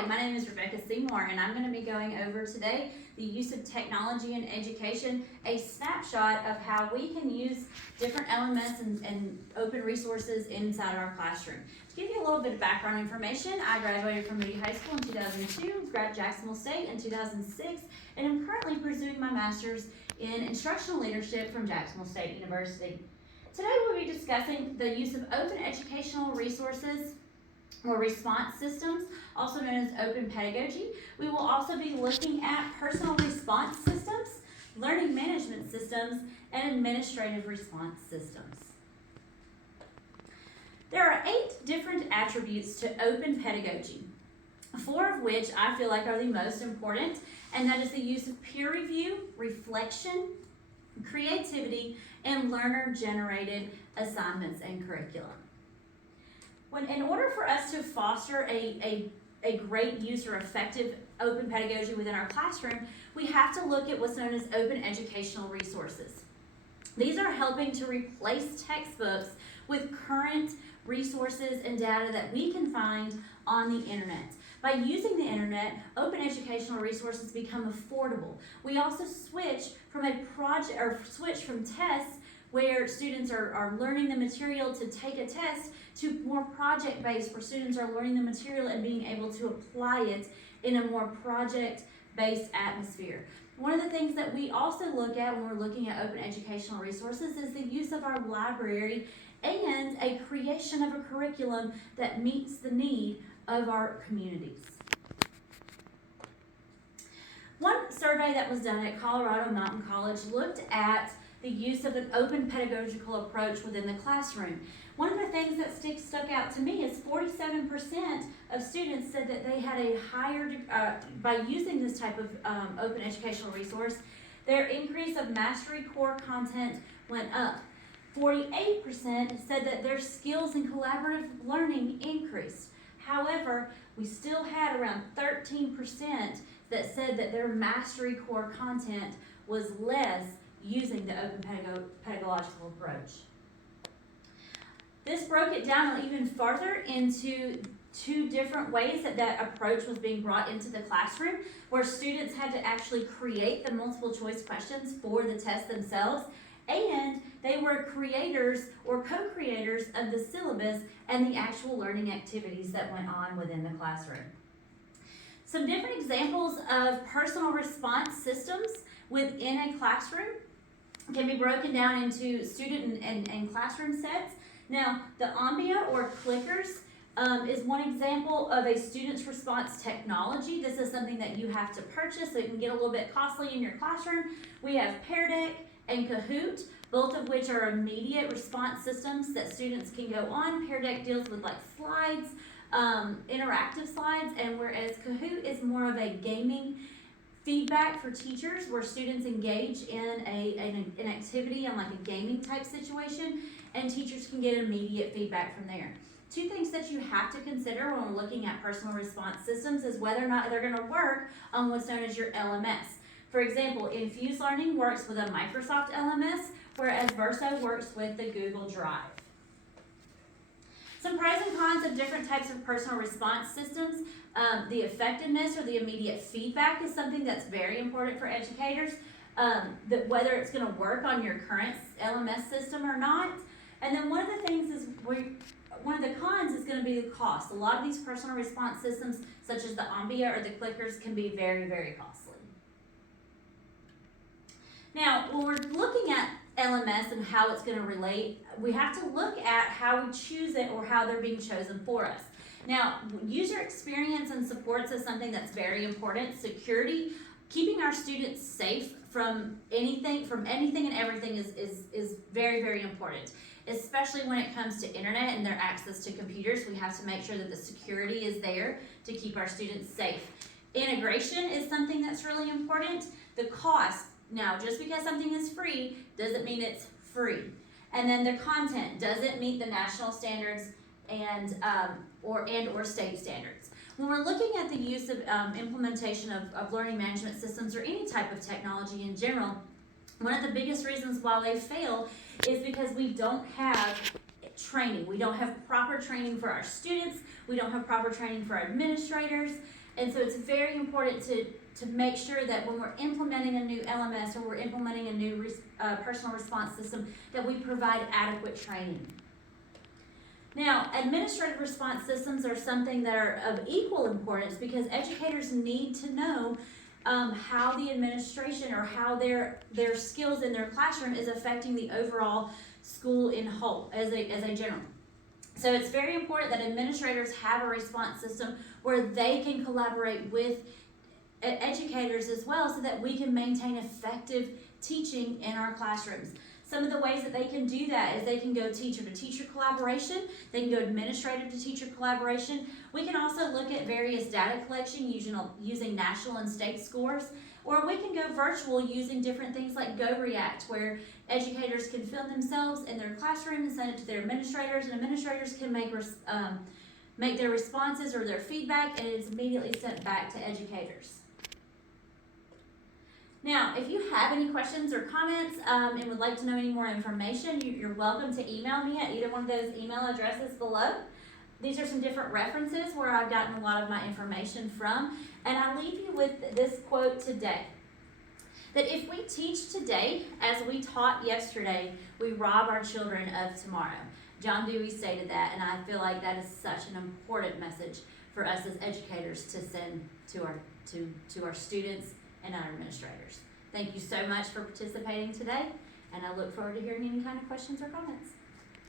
Hi, my name is Rebecca Seymour, and I'm going to be going over today the use of technology in education, a snapshot of how we can use different elements and open resources inside our classroom. To give you a little bit of background information, I graduated from Moody High School in 2002, graduated Jacksonville State in 2006, and I'm currently pursuing my master's in instructional leadership from Jacksonville State University. Today we'll be discussing the use of open educational resources or response systems, also known as open pedagogy. We will also be looking at personal response systems, learning management systems, and administrative response systems. There are 8 different attributes to open pedagogy, 4 of which I feel like are the most important, and that is the use of peer review, reflection, creativity, and learner-generated assignments and curriculum. In order for us to foster a great use or effective open pedagogy within our classroom, we have to look at what's known as open educational resources. These are helping to replace textbooks with current resources and data that we can find on the internet. By using the internet, open educational resources become affordable. We also switch from tests where students are learning the material to take a test to more project-based, where students are learning the material and being able to apply it in a more project-based atmosphere. One of the things that we also look at when we're looking at open educational resources is the use of our library and a creation of a curriculum that meets the need of our communities. One survey that was done at Colorado Mountain College looked at the use of an open pedagogical approach within the classroom. One of the things that stuck out to me is 47% of students said that they had a higher, by using this type of open educational resource, their increase of mastery core content went up. 48% said that their skills in collaborative learning increased. However, we still had around 13% that said that their mastery core content was less using the open pedagogical approach. This broke it down even farther into 2 different ways that approach was being brought into the classroom, where students had to actually create the multiple choice questions for the test themselves, and they were creators or co-creators of the syllabus and the actual learning activities that went on within the classroom. Some different examples of personal response systems within a classroom can be broken down into student and classroom sets. Now, the Ambia or clickers is one example of a student's response technology. This is something that you have to purchase, so it can get a little bit costly in your classroom. We have Pear Deck and Kahoot, both of which are immediate response systems that students can go on. Pear Deck deals with like slides, interactive slides, and whereas Kahoot is more of a gaming feedback for teachers, where students engage in an activity and like a gaming type situation, and teachers can get immediate feedback from there. 2 things that you have to consider when we're looking at personal response systems is whether or not they're going to work on what's known as your LMS. For example, Infuse Learning works with a Microsoft LMS, whereas Verso works with the Google Drive. Some pros and cons of different types of personal response systems. The effectiveness or the immediate feedback is something that's very important for educators, that whether it's going to work on your current LMS system or not. And then one of the things is, one of the cons is going to be the cost. A lot of these personal response systems, such as the Ambia or the clickers, can be very, very costly. Now, when we're looking at LMS and how it's going to relate, we have to look at how we choose it or how they're being chosen for us. Now, user experience and supports is something that's very important. Security, keeping our students safe from anything and everything is very, very important, especially when it comes to internet and their access to computers. We have to make sure that the security is there to keep our students safe. Integration is something that's really important. The cost. Now, just because something is free doesn't mean it's free. And then the content, does it meet the national standards and or state standards? When we're looking at the use of implementation of learning management systems or any type of technology in general, one of the biggest reasons why they fail is because we don't have training. We don't have proper training for our students. We don't have proper training for our administrators. And so it's very important to make sure that when we're implementing a new LMS or we're implementing a new personal response system, that we provide adequate training. Now, administrative response systems are something that are of equal importance because educators need to know how the administration or how their skills in their classroom is affecting the overall school in whole as a general. So it's very important that administrators have a response system where they can collaborate with educators as well so that we can maintain effective teaching in our classrooms. Some of the ways that they can do that is they can go teacher-to-teacher collaboration, they can go administrative-to-teacher collaboration. We can also look at various data collection using national and state scores, or we can go virtual using different things like GoReact, where educators can film themselves in their classroom and send it to their administrators, and administrators can make their responses or their feedback, and it's immediately sent back to educators. Now, if you have any questions or comments and would like to know any more information, you're welcome to email me at either one of those email addresses below. These are some different references where I've gotten a lot of my information from, and I leave you with this quote today. That if we teach today as we taught yesterday, we rob our children of tomorrow. John Dewey stated that, and I feel like that is such an important message for us as educators to send to our students and our administrators. Thank you so much for participating today, and I look forward to hearing any kind of questions or comments.